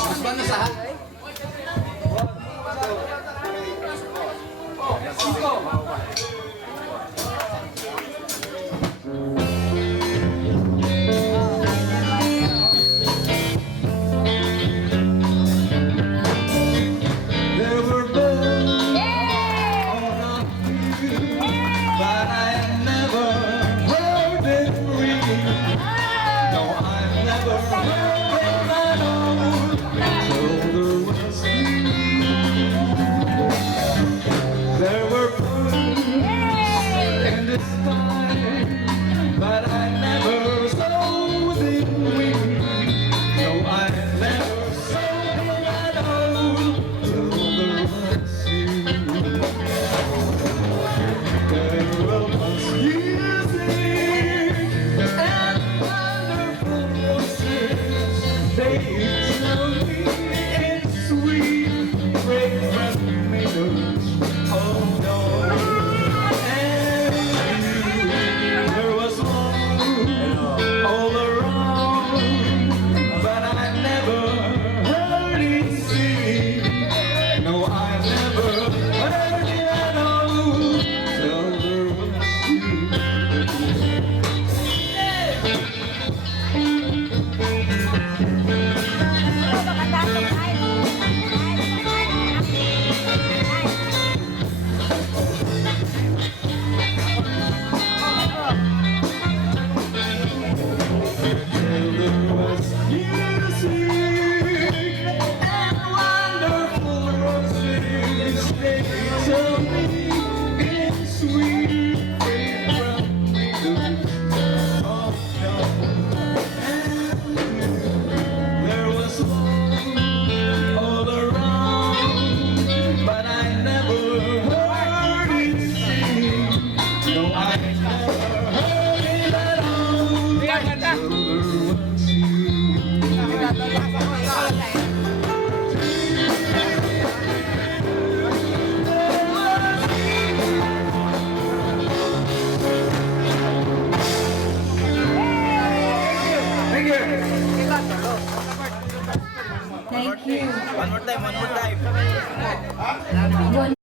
Mas ba nasahan? There were birds all around you, but I never heard them ringing. No, I never heard them at all. So there was you. There were birds in the sky, but I never saw them winging. No, I never saw them at all. Till there was you. There was music and wonderful voices. They tell me it's sweet, fragrant meadows. Oh no. And you, there was love all around, but I never heard it sing. No, I never heard it at all. Till there was you. Till there was music and wonderful roses. They tell me it's sweet, fragrant meadows. Oh no. And there was love all around, but I never heard it sing. No, I never heard it at all. Till there was you. Thank you. One more time, one more time.